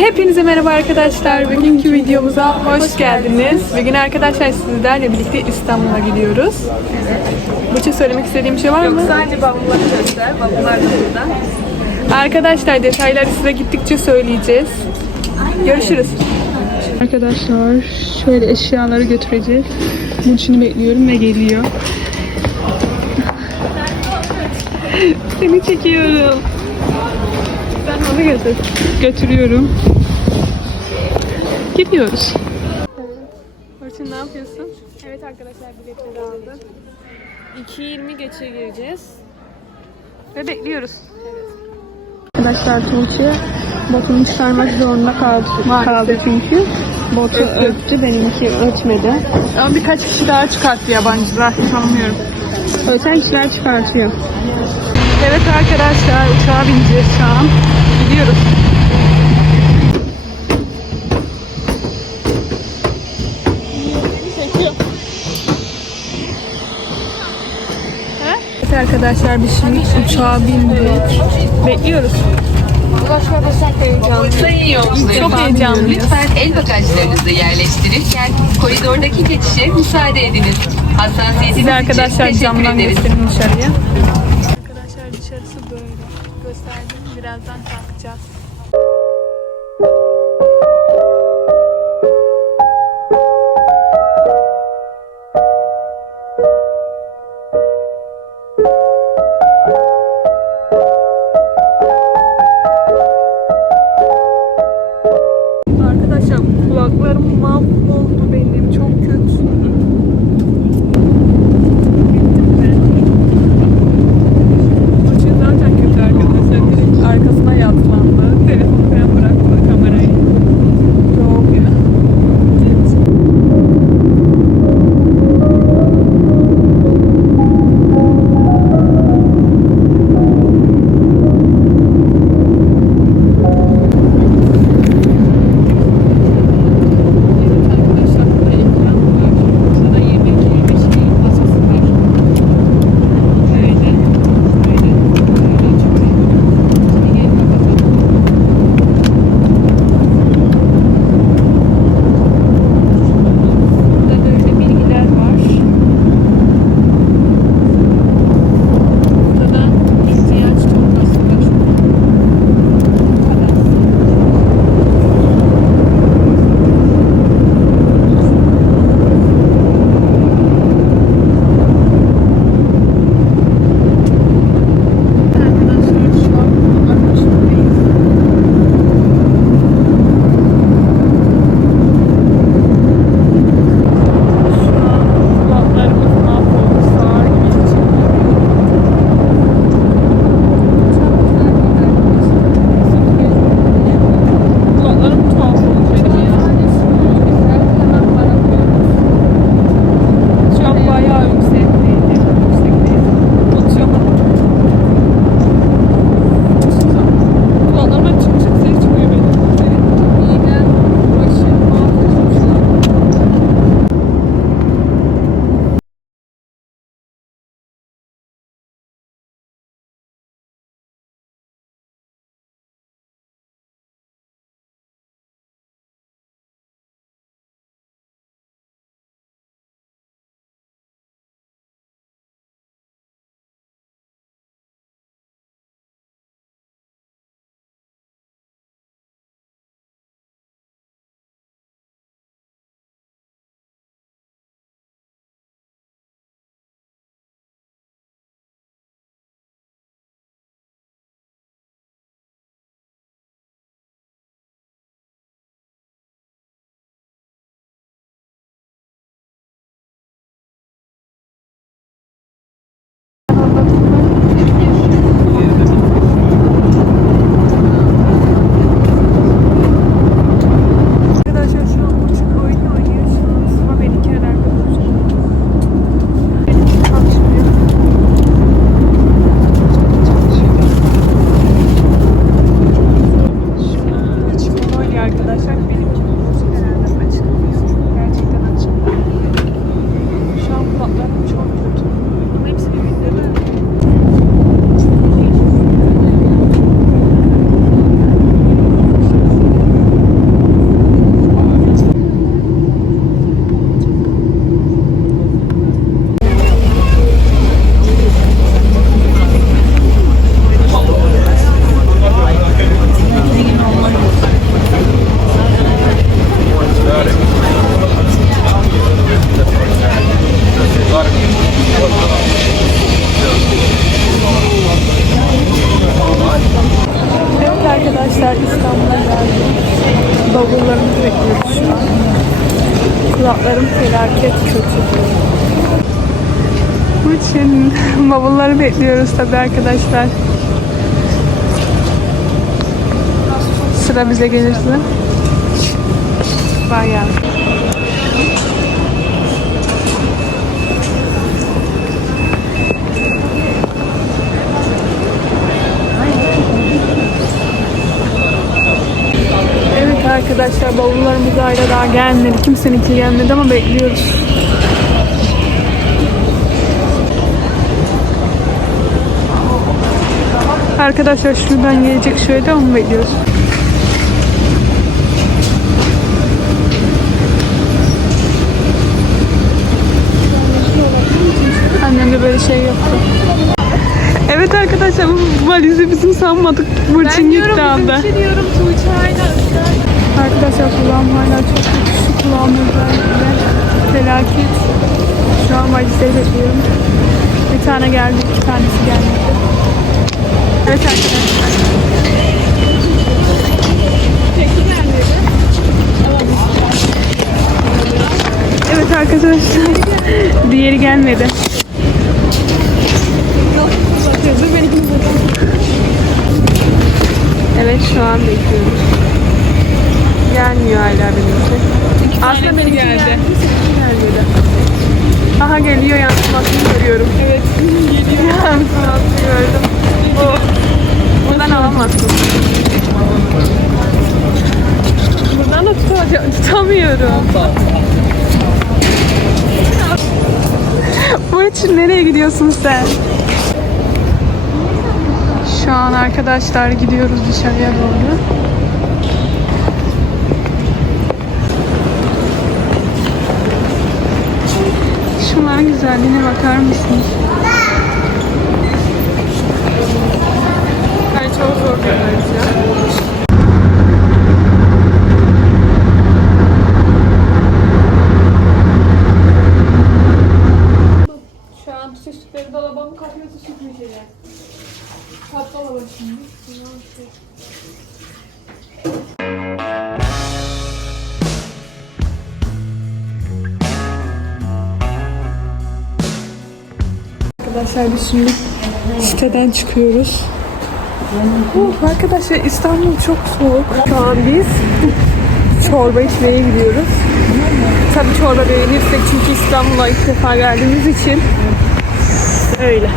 Hepinize merhaba arkadaşlar. Bugünkü videomuza hoş geldiniz. Bugün arkadaşlar sizlerle birlikte İstanbul'a gidiyoruz. Bu için söylemek istediğim bir şey var mı? Sadece bavulları göster. Bavullar da burada. Arkadaşlar detayları size gittikçe söyleyeceğiz. Görüşürüz. Arkadaşlar şöyle eşyaları götüreceğiz. Burçin'i bekliyorum ve geliyor. Seni çekiyorum. Onu götür. Götürüyorum. Gidiyoruz. Burçin ne yapıyorsun? Evet arkadaşlar biletleri aldım. 2.20 geçe gireceğiz. Ve bekliyoruz. Arkadaşlar Tuğçe botunu çıkarmak zorunda kaldı, kaldı çünkü. Botu öptü, benimki ötmedi. Ama birkaç kişi daha çıkarttı yabancılar, tanımıyorum. Öten kişiler çıkartıyor. Evet arkadaşlar, uçağa bineceğiz şu an. Arkadaşlar biz şimdi uçağa bindik. Bekliyoruz. Çok heyecanlıyız. Lütfen el bagajlarınızı yerleştirirken koridordaki geçişe müsaade ediniz. Hassasiyetiniz Size için arkadaşlar teşekkür camdan ederiz. göstereyim dışarıya. Arkadaşlar dışarısı böyle. Gösterdim. Birazdan kalkacağız. Bavulları bekliyoruz tabii arkadaşlar. Sıra bize gelirse. Bayağı. Evet arkadaşlar bavullarımız hala daha gelmedi. Kimseninki gelmedi ama bekliyoruz. Arkadaşlar şuradan gelecek şöyle onu bekliyoruz. Annemde böyle şey yoktu. Evet arkadaşlar bu valizi bizim sanmadık. Burçin gitti anda. diyorum Tuğçe aynen. Arkadaşlar kulağım hala çok kötü. Şu kulağım özellikle felaket. Şu an valizleri bekliyorum. Bir tane geldi, iki tanesi gelmedi. Evet arkadaşlar. Evet arkadaşlar. Diğeri gelmedi. Evet şu an bekliyoruz. Gelmiyor hala benimki. Aslında benimki geldi. geldi. gelmedi. Aha geliyor yansımasını görüyorum. Evet. Geliyor. Yansımasını gördüm. Bu. Buradan alamazsın. Buradan da tutacağım. Tutamıyorum. Bu için nereye gidiyorsun sen? Şu an arkadaşlar gidiyoruz dışarıya doğru. Şunların güzelliğine bakar mısınız? Ben çok zor an süsleri dolabımı kapıyorsa süpüreceğim. Kat şimdi. Arkadaşlar biz şimdi siteden çıkıyoruz. Oh, arkadaşlar İstanbul çok soğuk. Şu an biz çorba içmeye gidiyoruz. Tabii çorba beğenirsek çünkü İstanbul'a ilk defa geldiğimiz için öyle.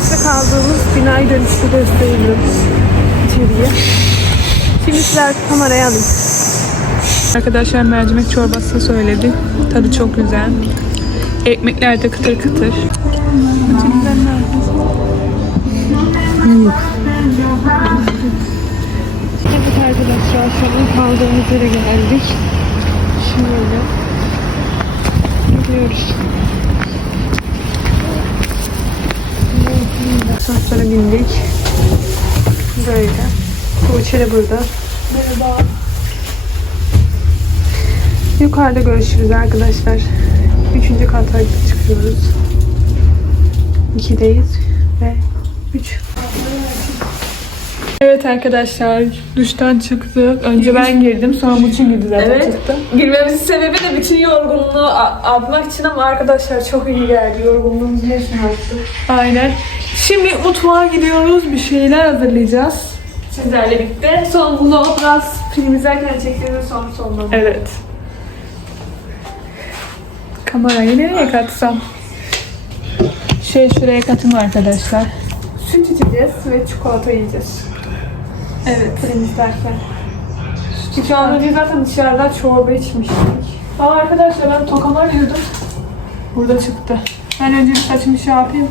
Size kaldığımız binayı dönüşte gösteriyoruz içeriye. Şimdi sizler kameraya alın. Arkadaşlar mercimek çorbası söyledi. Tadı çok güzel. Ekmekler de kıtır kıtır. An kaldığımız yere geldik. Şöyle gidiyoruz. Asansöre bindik. Böyle. Tuğçe de burada. Merhaba. Yukarıda görüşürüz arkadaşlar. Üçüncü kata çıkıyoruz. İkideyiz ve üç. Evet arkadaşlar duştan çıktık. Önce ben girdim sonra Burçin girdi zaten Evet. çıktı. Girmemizin sebebi de bütün yorgunluğu atmak için ama arkadaşlar çok iyi geldi. Yorgunluğumuzu hepsini attı. Aynen. Şimdi mutfağa gidiyoruz. Bir şeyler hazırlayacağız. Sizlerle birlikte son vlogu biraz film izlerken çektiğimiz son sonunda. Evet. Kamerayı nereye katsam? Şey şuraya katayım arkadaşlar. Süt içeceğiz ve çikolata yiyeceğiz. Evet. Film izlerken. Şu an önce zaten dışarıda çorba içmiştik. Aa arkadaşlar ben tokama arıyordum. Burada çıktı. Ben önce bir saçımı şey yapayım.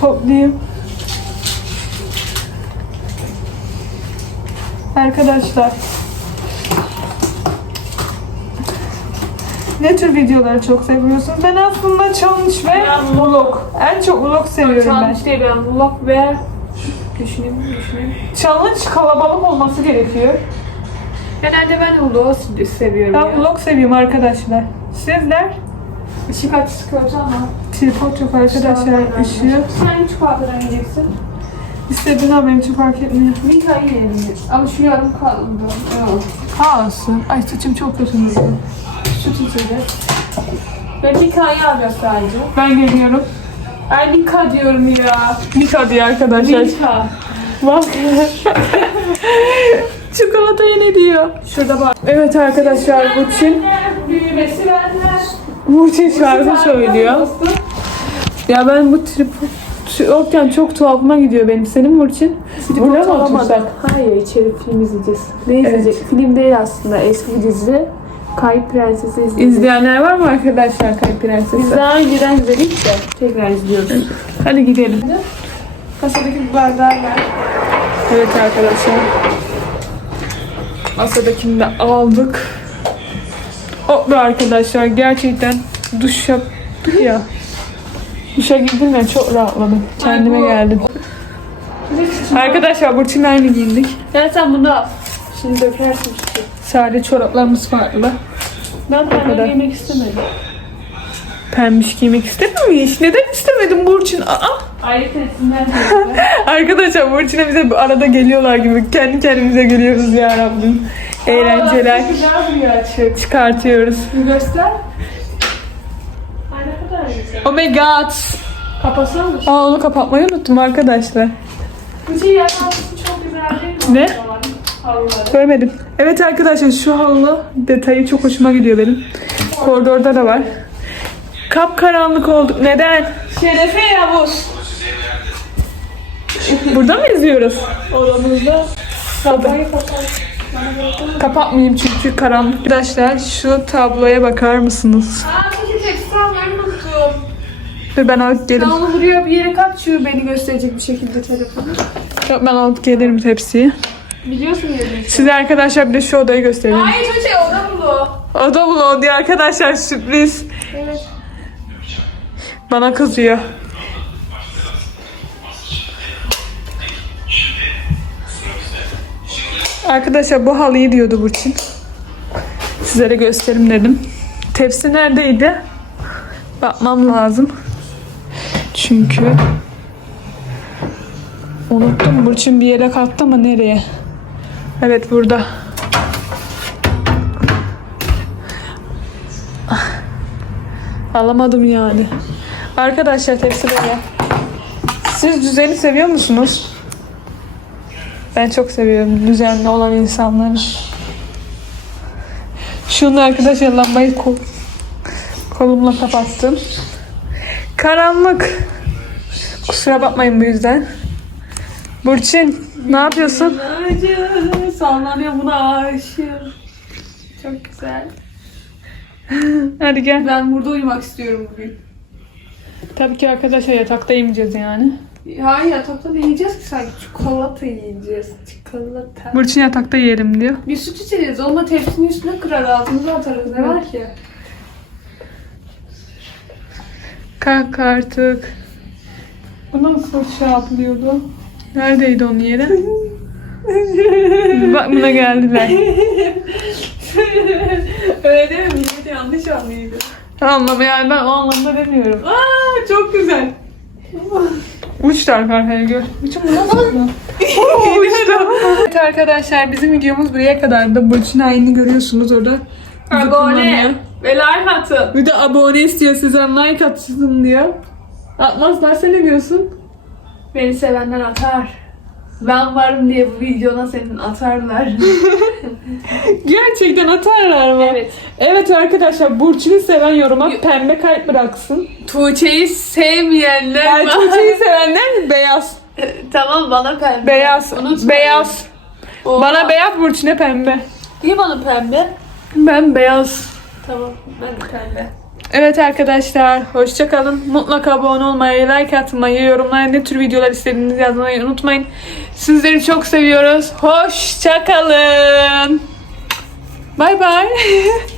Toplayayım. Arkadaşlar. Ne tür videoları çok seviyorsunuz? Ben aslında challenge ve Ben vlog. En çok vlog seviyorum ben. Challenge değil ben vlog ve düşüneyim düşüneyim. Challenge kalabalık olması gerekiyor. Genelde ben vlog seviyorum Ben ya. vlog seviyorum arkadaşlar. Sizler? Işık açısı kötü ama. Tripod yok arkadaşlar. Işığı. Sen çikolatadan yiyeceksin. İstediğin an benim için fark etmiyor. Mika'yı yiyelim. Ama şu yarım kaldı. Yok. Kalsın. Ay saçım çok kötü duruyor. Süt içeceğiz. Ben Mika'yı alacağız sadece. Ben geliyorum. Ay Mika diyorum ya. Mika diye arkadaşlar. Mika. Bak. Çikolatayı ne diyor? Şurada bak. Evet arkadaşlar Burçin. Büyümesi benden. Burçin şarkı söylüyor. Ya ben bu trip yokken çok tuhafıma gidiyor benim. Senin Burçin? Burada mı otursak? Hayır içeri film izleyeceğiz. Ne izleyecek? Film değil aslında eski dizi. Kayıp Prenses'i izleyeceğiz. İzleyenler var mı arkadaşlar Kayıp Biz Prenses'i? daha önceden izledik de tekrar izliyoruz. Hadi gidelim. Kasadaki bu bardağı ver. Evet arkadaşlar. Masadakini de aldık. O be arkadaşlar gerçekten duş yaptık ya. Duşa girdim ya çok rahatladım. Kendime bu- geldim. Arkadaşlar Burçin'le aynı giyindik. Ya sen bunu al. Şimdi dökersin. Sadece çoraplarımız farklı. Ben pembe giymek istemedim. Pembiş giymek istememiş. Neden istemedin Burçin? Aa! Ayrı tesinden Arkadaşlar Burçin'e bize arada geliyorlar gibi. Kendi kendimize geliyoruz ya Rabbim. Eğlenceler Güzel duruyor açık. çıkartıyoruz. Bir göster. Ay ne kadar güzel. Oh my god. Kapasana mı? Aa onu kapatmayı unuttum arkadaşlar. Bu şey çok güzel değil mi? Ne? Halıları. Görmedim. Evet arkadaşlar şu halı detayı çok hoşuma gidiyor benim. Koridorda da var. Kapkaranlık olduk. Neden? Şerefe Yavuz. Burada mı izliyoruz? Odamızda. Kapıyı kapat. Kapatmayayım çünkü karanlık. Arkadaşlar şu tabloya bakar mısınız? Aa peki tekstil almayı unuttum. Dur ben alıp Sen gelirim. onu buraya bir yere kat şu beni gösterecek bir şekilde telefonu. Yok ben alıp gelirim tepsiyi. Biliyorsun yerini. Size arkadaşlar bir de şu odayı göstereyim. Hayır Tuğçe oda bulu. Oda vlog diye arkadaşlar sürpriz. Evet. Bana kızıyor. Arkadaşlar bu halıyı diyordu Burçin. Sizlere gösterim dedim. Tepsi neredeydi? Bakmam lazım. Çünkü unuttum. Burçin bir yere kattı ama nereye? Evet burada. Alamadım yani. Arkadaşlar tepsi böyle. Siz düzeni seviyor musunuz? Ben çok seviyorum düzenli olan insanları. Şunu arkadaşlar lambayı kol, kolumla kapattım. Karanlık. Kusura bakmayın bu yüzden. Burçin ne yapıyorsun? Sallanıyor buna aşığım. Çok güzel. Hadi gel. Ben burada uyumak istiyorum bugün. Tabii ki arkadaşlar yatakta yemeyeceğiz yani. Hayır yatakta ne yiyeceğiz ki sanki? Çikolata yiyeceğiz. Çikolata. Burçin yatakta yiyelim diyor. Bir süt içeceğiz. Onunla tepsinin üstüne kırar altımıza atarız. Ne var ki? Kalk artık. Bu nasıl şey yapılıyordu? Neredeydi onun yeri? Bak buna geldiler. Öyle değil mi? Millet yanlış anlıyordu. Anlam yani ben o anlamda demiyorum. Aa çok güzel. Uçtu arkadaşlar gör. Uçun bu nasıl Uçtu. evet arkadaşlar bizim videomuz buraya kadardı. Burçin ayını görüyorsunuz orada. Abone ve like atın. Bir de abone istiyor sizden like atsın diyor. Atmazlarsa ne diyorsun? Beni sevenler atar. Ben varım diye bu videona senin atarlar. Gerçekten atarlar mı? evet. Evet arkadaşlar Burçin'i seven yoruma pembe kalp bıraksın. Tuğçe'yi sevmeyenler Yani Tuğçe'yi sevenler beyaz. tamam bana pembe. Beyaz. Unutma. Beyaz. Oha. Bana beyaz Burçin'e pembe. Niye bana pembe? Ben beyaz. Tamam ben pembe. Evet arkadaşlar hoşça kalın. Mutlaka abone olmayı, like atmayı, yorumlara ne tür videolar istediğinizi yazmayı unutmayın. Sizleri çok seviyoruz. Hoşça kalın. Bay bay.